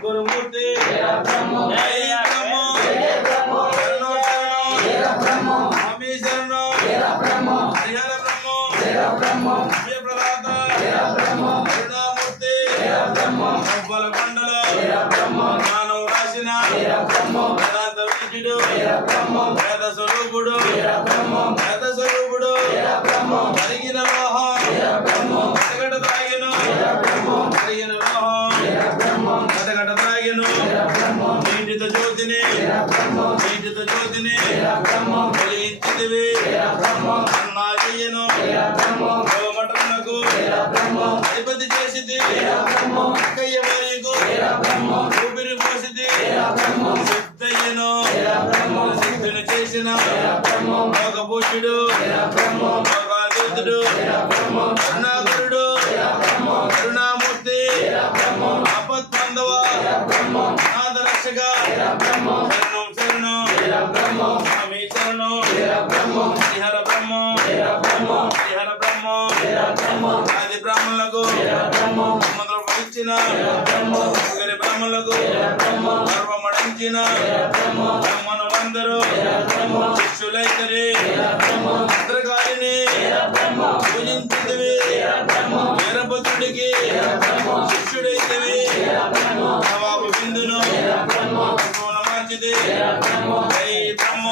గురుమూర్తి జయ బ్రహ్మ శరణో శరణో స్వామి శరణో హరిహర బ్రహ్మ విజయప్రదాత కరుణామూర్తి బల కొండల జ్ఞానం రాసిన వేదాంత విద్యుడు వేద స్వరూపుడు కలిగిన లోహం కటకట తాగిను కలిగిన లోహం కటకట తాగిను నీటితో జ్యోతిని వెలిగించితివి అన్నా చెయ్యను గోమటమునకు అధిపతి చేసిది కయ్యమయ్యకు ఊపిరి పోసిది సిద్ధయ్యను సిద్ధుని చేసిన లోకపూజ్యుడు లోకాతీతుడు కరుణాకరుడు కరుణామూర్తి ఆపద్బంధవ నాదరక్షక శరణం స్వామి శరణం హరిహర బ్రహ్మ ఆది బ్రాహ్మణులకు సముద్రం ఇచ్చిన ఒకరి బ్రాహ్మణులకు గర్వమడించిన బ్రహ్మణులందరూ శిష్యులైతరి భద్రకాళిని పూజించితివి వీరభద్రుడికి శిష్యుడైతివి నవాబు బిందును మార్చిది జై బ్రహ్మ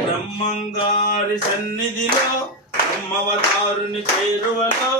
బ్రహ్మంగారి సన్నిధిలో బ్రహ్మవతారుని చేరువలో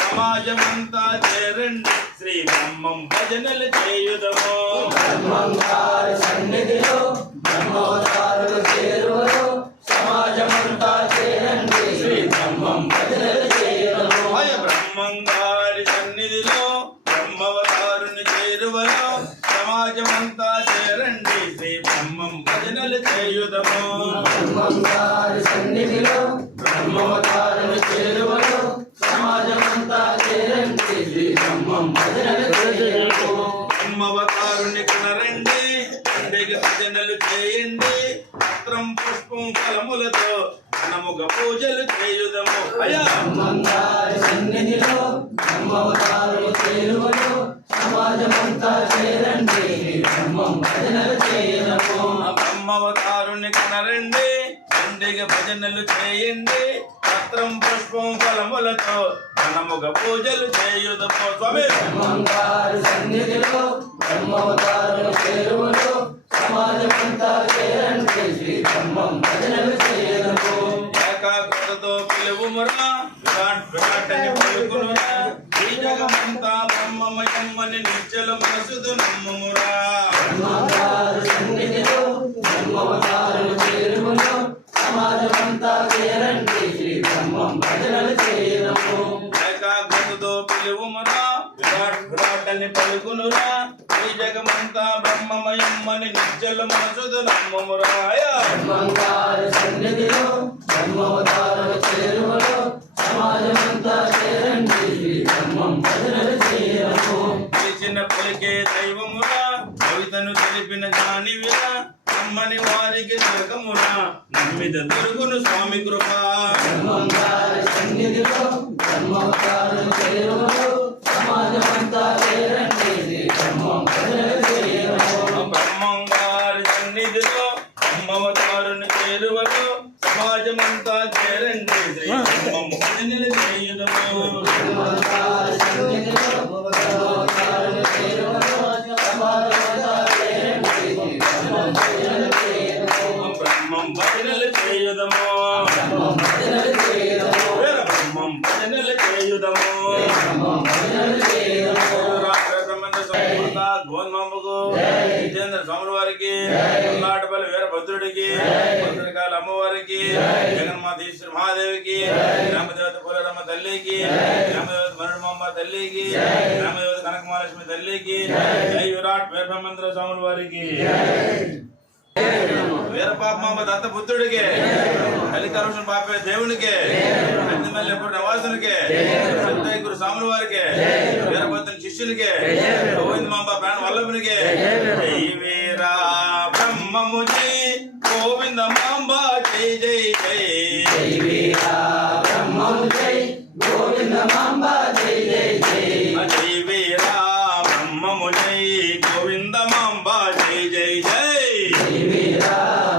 సమాజమంతా చేరండి శ్రీ బ్రహ్మం భజనలు చేయుదము బ్రహ్మంగారి సన్నిధిలో బ్రహ్మవతారుని చేరువలో సమాజమంతా చేరండి శ్రీ బ్రహ్మం భజనలు చేయుదము బ్రహ్మంగారి సన్నిధిలో బ్రహ్మవతారుని చేరువలో సమాజమంతా చేరండి శ్రీ బ్రహ్మం భజనలు చేయుదము బ్రహ్మంగారి సన్నిధిలో బ్రహ్మవతారుని చేరువలో సమాజమంతా చేరండి శ్రీ బ్రహ్మం భజనలు చేయుదము బ్రహ్మవతారుని కనరండి పండుగ భజనలు చేయండి పత్రం పుష్పం ఫలములతో నముగ పూజలు చేయుదము అయ్యా బ్రహ్మంగారి సన్నిధిలో బ్రహ్మవతారుని చేరువలో సమాజమంతా చేరండి బ్రహ్మం భజనలు చేయుదము బ్రహ్మవతారుని కనరండి పండుగ భజనలు చేయండి పత్రం పుష్పం ఫలములతో నముగ పూజలు చేయుదము స్వామి బ్రహ్మంగారి సన్నిధిలో బ్రహ్మవతారుని చేరువలో సమాజమంతా చేరండి శ్రీ బ్రహ్మం భజనలు చేయుదము ఏకాగ్రతతో పిలువుమురా విరాటని పలుకునురా ఈ జగమంతా బ్రహ్మమయమని నిశ్చల మనసుదు నమ్ముమురా బ్రహ్మంగారి సన్నిధిలో బ్రహ్మవతారుని చేరువలో సమాజమంతా చేరండి శ్రీ బ్రహ్మం భజనలు చేయుదము ఏకాగ్రతతో పిలువుమురా విరాటని పలుకునురా ఈ జగమంతా బ్రహ్మమయమని నిశ్చల మనసుదు నమ్ముమురా బ్రహ్మంగారి సన్నిధిలో బ్రహ్మవతారుని చేరువలో సమాజమంతా చేరండి శ్రీ బ్రహ్మం భజనలు చేయుదము పిలిచిన పలికే దైవమురా కవితను తెలిపిన జ్ఞానివిరా నమ్మని వారికి నరకమురా నమ్మిద దొరుకును స్వామి కృప బ్రహ్మంగారి సన్నిధిలో బ్రహ్మవతారుని చేరువలో సమాజమంతా చేరండి శ్రీ బ్రహ్మం భజనలు చేయుదము బ్రహ్మంగారి సన్నిధిలో బ్రహ్మవతారుని చేరువలో సమాజమంతా చేరండి శ్రీ బ్రహ్మం భజనలు చేయుదము బ్రహ్మంగారి సన్నిధిలో బ్రహ్మవతారుని చేరువలో సమాజమంతా చేరండి శ్రీ బ్రహ్మం భజనలు చేయుదము బ్రహ్మం భజనలు చేయుదము బ్రహ్మం భజనలు చేయుదము బ్రహ్మం భజనలు చేయుదము బ్రహ్మం భజనలు చేయుదము గోన్మమ్మకు విజేంద్ర స్వాముల వారికి నాటపల్లి వీరభద్రుడికి భద్రకాళ అమ్మవారికి జగన్మాత ఈశ్వర మహాదేవికి గ్రామదేవత పులరమ్మ తల్లికి గ్రామదేవత మరుడమ్మ తల్లికి గ్రామదేవత కనకమహాలక్ష్మి తల్లికి జై విరాట్ వీరబ్రహ్మేంద్ర స్వాముల వారికి వీరపాపమ్మ దత్తపుత్రుడికి కలికరుషణ పాపే దేవునికి అంతిమల్లి ఎప్పుడు నవాసునికి సత్య గురు స్వాముల వారికి వీరభద్రుని శిష్యునికి గోవిందమాంబ ప్రాణ వల్లభునికి జై వీర బ్రహ్మముని గోవిందమాంబ జై జై జై జై వీర బ్రహ్మము జై గోవిందమాంబ జై జై జై జై వీర బ్రహ్మము జై గోవిందమాంబ జై జై జై జై వీర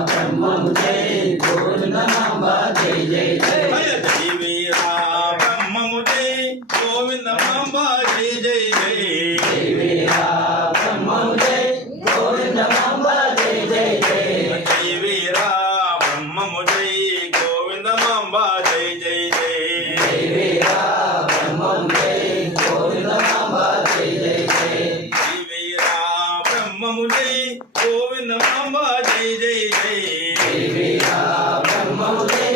బ్రహ్మము జై గోవిందమాంబ జై జై జై జై వీర బ్రహ్మము జై గోవిందమాంబ జై జై జై జై వీర బ్రహ్మము జై గోవిందమాంబ జై జై జై జై వీర బ్రహ్మము జై గోవిందమాంబ జై జై జై జై వీర బ్రహ్మము జై గోవిందమాంబ జై జై జై జై వీర బ్రహ్మము జై గోవిందమాంబ జై జై జై జై వీర బ్రహ్మము జై